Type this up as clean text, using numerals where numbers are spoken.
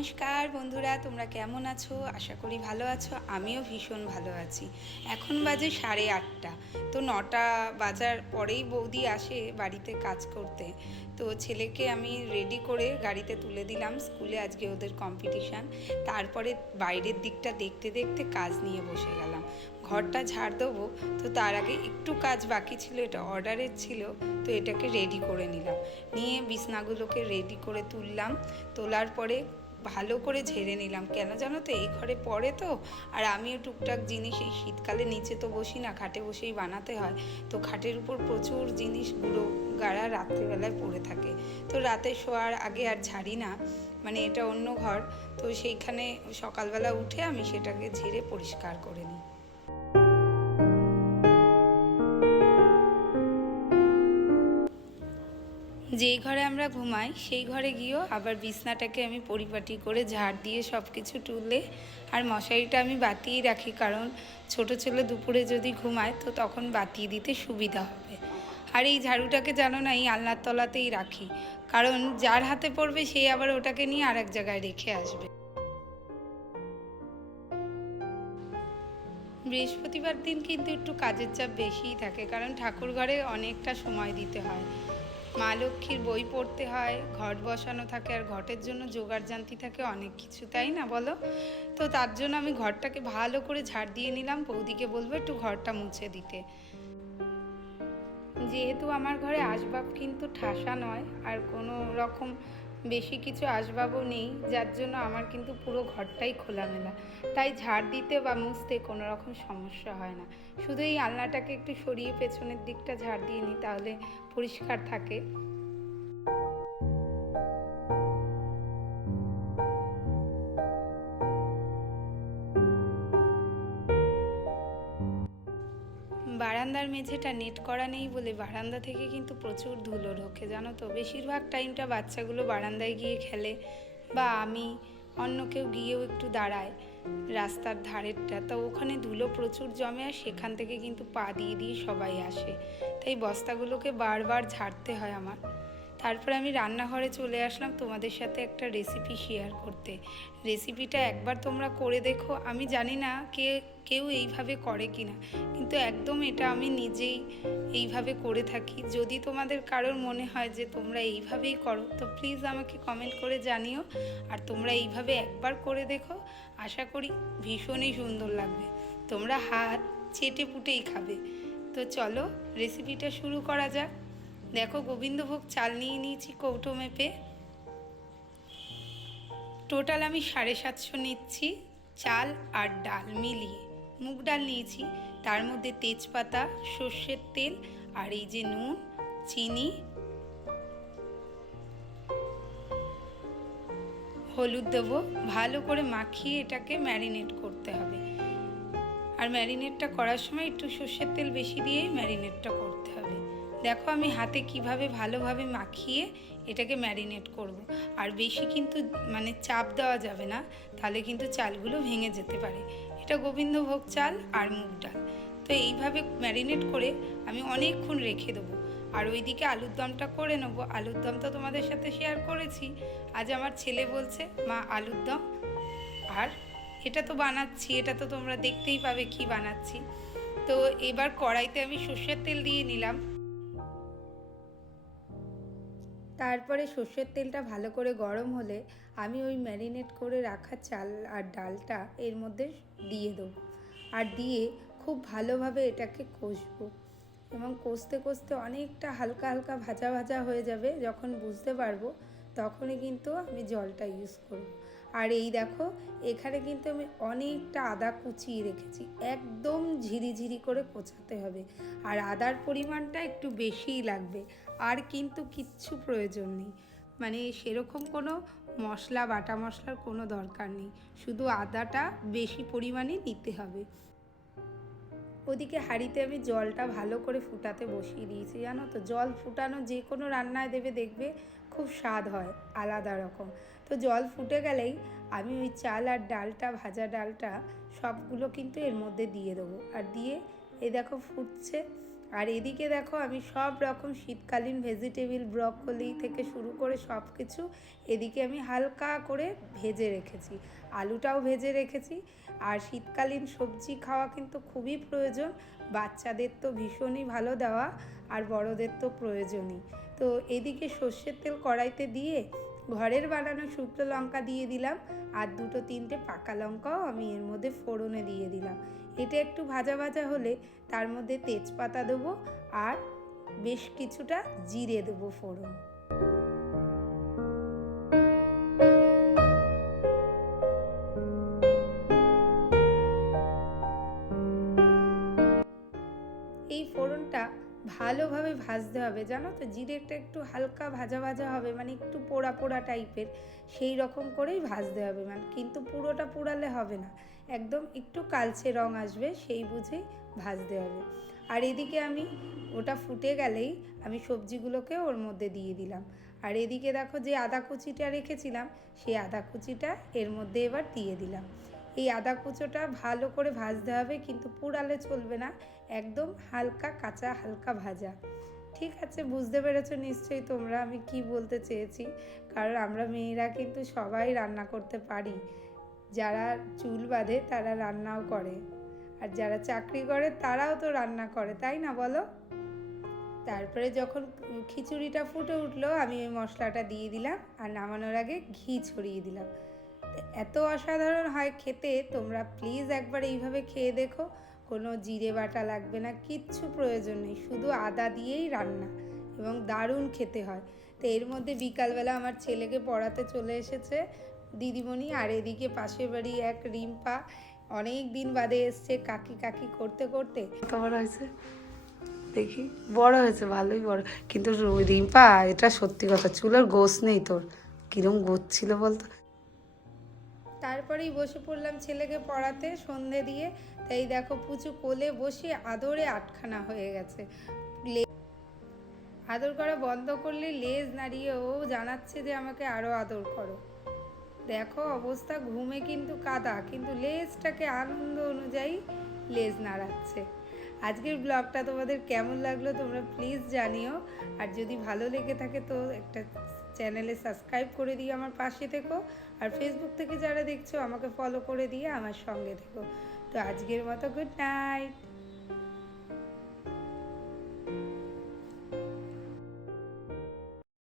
নমস্কার বন্ধুরা, তোমরা কেমন আছো? আশা করি ভালো আছো। আমিও ভীষণ ভালো আছি। এখন বাজে 8:30। তো 9টা বাজার পরেই বৌদি আসে বাড়িতে কাজ করতে। তো ছেলেকে আমি রেডি করে গাড়িতে তুলে দিলাম, স্কুলে আজকে ওদের কম্পিটিশান। তারপরে বাইরের দিকটা দেখতে দেখতে কাজ নিয়ে বসে গেলাম। ঘরটা ঝাড় দেবো, তো তার আগে একটু কাজ বাকি ছিল, এটা অর্ডারের ছিল। তো এটাকে রেডি করে নিলাম, নিয়ে বিছনাগুলোকে রেডি করে তুললাম। তোলার পরে ভালো করে ঝেড়ে নিলাম। কেন জানো তো, এই ঘরে পড়ে তো, আর আমিও টুকটাক জিনিস এই শীতকালে নিচে তো বসি না, খাটে বসেই বানাতে হয়। তো খাটের উপর প্রচুর জিনিস গুঁড়ো গাড়া রাত্রিবেলায় পড়ে থাকে। তো রাতে শোয়ার আগে আর ঝাড়ি না, মানে এটা অন্য ঘর। তো সেইখানে সকালবেলা উঠে আমি সেটাকে ঝেড়ে পরিষ্কার করে নিই। যেই ঘরে আমরা ঘুমাই সেই ঘরে গিয়েও আবার বিছনাটাকে আমি পরিপাটি করে ঝাড় দিয়ে সব কিছু তুলে, আর মশারিটা আমি বাতিয়ে রাখি, কারণ ছোট ছেলে দুপুরে যদি ঘুমায় তো তখন বাতিয়ে দিতে সুবিধা হবে। আর এই ঝাড়ুটাকে জানো না, এই আলনার তলাতেই রাখি, কারণ যার হাতে পড়বে সেই আবার ওটাকে নিয়ে আর এক জায়গায় রেখে আসবে। বৃহস্পতিবার দিন কিন্তু একটু কাজের চাপ বেশিই থাকে, কারণ ঠাকুর ঘরে অনেকটা সময় দিতে হয়। মা লক্ষ্মীর বই পড়তে হয়, ঘট বসানো থাকে, আর ঘটের জন্য জোগাড় জান্তি থাকে অনেক কিছু, তাই না বলো? তো তার জন্য আমি ঘরটাকে ভালো করে ঝাড় দিয়ে নিলাম। বৌদিকে বলবো একটু ঘরটা মুছে দিতে। যেহেতু আমার ঘরে আসবাব কিন্তু ঠাসা নয়, আর কোনো রকম বেশি কিছু আসবাবও নেই, যার জন্য আমার কিন্তু পুরো ঘরটাই খোলামেলা, তাই ঝাড় দিতে বা মুছতে কোনো রকম সমস্যা হয় না। শুধু এই আলনাটাকে একটু সরিয়ে পেছনের দিকটা ঝাড় দিয়ে নিই, তাহলে পরিষ্কার থাকে। বারান্দার মেঝেটা নেট করা নেই বলে বারান্দা থেকে কিন্তু প্রচুর ধুলো ঢোকে, জানো তো। বেশিরভাগ টাইমটা বাচ্চাগুলো বারান্দায় গিয়ে খেলে, বা আমি অন্য কেউ গিয়েও একটু দাঁড়ায় রাস্তার ধারেরটা, তো ওখানে ধুলো প্রচুর জমে, আর সেখান থেকে কিন্তু পা দিয়ে দিয়ে সবাই আসে। তাই বস্তাগুলোকে বারবার ঝাড়তে হয় আমার। তারপরে আমি রান্নাঘরে চলে আসলাম তোমাদের সাথে একটা রেসিপি শেয়ার করতে। রেসিপিটা একবার তোমরা করে দেখো। আমি জানি না কেউ এইভাবে করে কি না, কিন্তু একদম এটা আমি নিজেই এইভাবে করে থাকি। যদি তোমাদের কারোর মনে হয় যে তোমরা এইভাবেই করো, তো প্লিজ আমাকে কমেন্ট করে জানিও। আর তোমরা এইভাবে একবার করে দেখো, আশা করি ভীষণই সুন্দর লাগবে। তোমরা হাত চেটে পুটেই খাবে। তো চলো রেসিপিটা শুরু করা যাক। দেখো, গোবিন্দভোগ চাল নিয়ে নিয়েছি কৌটো মেপে। টোটাল আমি 750 নিচ্ছি, চাল আর ডাল মিলিয়ে। মুগ ডাল নিয়েছি, তার মধ্যে তেজপাতা, সর্ষের তেল, আর এই যে নুন, চিনি, হলুদ দেবো। ভালো করে মাখিয়ে এটাকে ম্যারিনেট করতে হবে। আর ম্যারিনেটটা করার সময় একটু সর্ষের তেল বেশি দিয়েই ম্যারিনেটটা করতে হবে। দেখো আমি হাতে কিভাবে ভালোভাবে মাখিয়ে এটাকে ম্যারিনেট করব। আর বেশি কিন্তু মানে চাপ দেওয়া যাবে না, তাহলে কিন্তু চালগুলো ভেঙে যেতে পারে। এটা গোবিন্দভোগ চাল আর মুগ ডাল। তো এইভাবে ম্যারিনেট করে আমি অনেকক্ষণ রেখে দেবো। আর ওইদিকে আলুর দমটা করে নেবো। আলুর দম তো তোমাদের সাথে শেয়ার করেছি। আজ আমার ছেলে বলছে মা আলুর দম, আর এটা তো বানাচ্ছি, এটা তো তোমরা দেখতেই পাবে কি বানাচ্ছি। তো এবার কড়াইতে আমি সর্ষের তেল দিয়ে নিলাম। তারপরে সর্ষের তেলটা ভালো করে গরম হলে আমি ওই ম্যারিনেট করে রাখা চাল আর ডালটা এর মধ্যে দিয়ে দেবো, আর দিয়ে খুব ভালোভাবে এটাকে কষবো। এবং কষতে কষতে অনেকটা হালকা হালকা ভাজা ভাজা হয়ে যাবে, যখন বুঝতে পারবো তখনই কিন্তু আমি জলটা ইউজ করব। আর এই দেখো, এখানে কিন্তু আমি অনেকটা আদা কুচিয়ে রেখেছি, একদম ঝিরিঝিরি করে কোচাতে হবে। আর আদার পরিমাণটা একটু বেশিই লাগবে, আর কিন্তু কিচ্ছু প্রয়োজন নেই। মানে সেরকম কোনো মশলা, বাটা মশলার কোনো দরকার নেই, শুধু আদাটা বেশি পরিমাণে নিতে হবে। ওদিকে হাঁড়িতে আমি জলটা ভালো করে ফুটাতে বসিয়ে দিয়েছি, জানো তো। জল ফুটানো যে কোনো রান্নায় দেবে, দেখবে খুব স্বাদ হয় আলাদা রকম। তো জল ফুটে গেলেই আমি ওই চাল আর ডালটা, ভাজা ডালটা সবগুলো কিন্তু এর মধ্যে দিয়ে দেবো। আর দিয়ে এই দেখো ফুটছে, আর এদিকে দেখো আমি সব রকম শীতকালীন ভেজিটেবিল, ব্রকলি থেকে শুরু করে সব কিছু এদিকে আমি হালকা করে ভেজে রেখেছি, আলুটাও ভেজে রেখেছি। আর শীতকালীন সবজি খাওয়া কিন্তু খুবই প্রয়োজন, বাচ্চাদের তো ভীষণই ভালো দেওয়া, আর বড়দের তো প্রয়োজনই। তো এদিকে সর্ষের তেল কড়াইতে দিয়ে ঘরের বানানো শুকনো লঙ্কা দিয়ে দিলাম, আর 2-3টে পাকা লঙ্কাও আমি এর মধ্যে ফোড়নে দিয়ে দিলাম। এটা একটু ভাজা ভাজা হলে তার মধ্যে তেজপাতা দেবো আর বেশ কিছুটা জিরে দেবো ফোড়ন। এই ফোড়নটা ভালোভাবে ভাজতে হবে, জানো তো, জিরেটা একটু হালকা ভাজা ভাজা হবে, মানে একটু পোড়া পোড়া টাইপের, সেই রকম করেই ভাজতে হবে, মানে কিন্তু পুরোটা পোড়ালে হবে না, একদম একটু কালচে রং আসবে সেই বুঝেই ভাজতে হবে। আর এদিকে আমি ওটা ফুটে গেলেই আমি সবজিগুলোকে ওর মধ্যে দিয়ে দিলাম। আর এদিকে দেখো যে আদা কুচিটা রেখেছিলাম সেই আদা কুচিটা এর মধ্যে এবার দিয়ে দিলাম। এই আদা কুচোটা ভালো করে ভাজতে হবে, কিন্তু পুড়ালে চলবে না, একদম হালকা কাঁচা হালকা ভাজা। ঠিক আছে, বুঝতে পেরেছো নিশ্চয়ই তোমরা আমি কি বলতে চেয়েছি, কারণ আমরা মেয়েরা কিন্তু সবাই রান্না করতে পারি, যারা চুল বাঁধে তারা রান্নাও করে, আর যারা চাকরি করে তারাও তো রান্না করে, তাই না বলো? তারপরে যখন খিচুড়িটা ফুটে উঠলো আমি ওই মশলাটা দিয়ে দিলাম, আর নামানোর আগে ঘি ছড়িয়ে দিলাম। এত অসাধারণ হয় খেতে, তোমরা প্লিজ একবার এইভাবে খেয়ে দেখো। কোনো জিরে বাটা লাগবে না, কিচ্ছু প্রয়োজন নেই, শুধু আদা দিয়েই রান্না, এবং দারুণ খেতে হয়। তো এর মধ্যে বিকালবেলা আমার ছেলেকে পড়াতে চলে এসেছে দিদিমণি, আর এদিকে পাশের বাড়ি এক রিম্পা, অনেক দিন বাদে এসছে, কাকি কাকি করতে করতে তোমার হয়েছে দেখি বড় হয়েছে, ভালোই বড়, কিন্তু রিম্পা এটা সত্যি কথা, চুলের গোছ নেই তোর, কিরম গোছ ছিল বলতো। তারপরেই বসে পড়লাম ছেলেকে পড়াতে সন্ধে দিয়ে। তাই দেখো পুচু কোলে বসে আদরে আটখানা হয়ে গেছে, আদর করা বন্ধ করলে লেজ নাড়িয়ে ও জানাচ্ছে যে আমাকে আরও আদর করো। দেখো অবস্থা, ঘুমে কিন্তু কাদা, কিন্তু লেজটাকে আনন্দ অনুযায়ী লেজ নাড়াচ্ছে। আজকের ব্লগটা তোমাদের কেমন লাগলো তোমরা প্লিজ জানিও, আর যদি ভালো লেগে থাকে তো একটা চ্যানেলে সাবস্ক্রাইব করে দিয়ে আমার পাশে থেকো, আর ফেসবুক থেকে যারা দেখছো আমাকে ফলো করে দিয়ে আমার সঙ্গে থেকো। তো আজকের মতো গুড নাইট।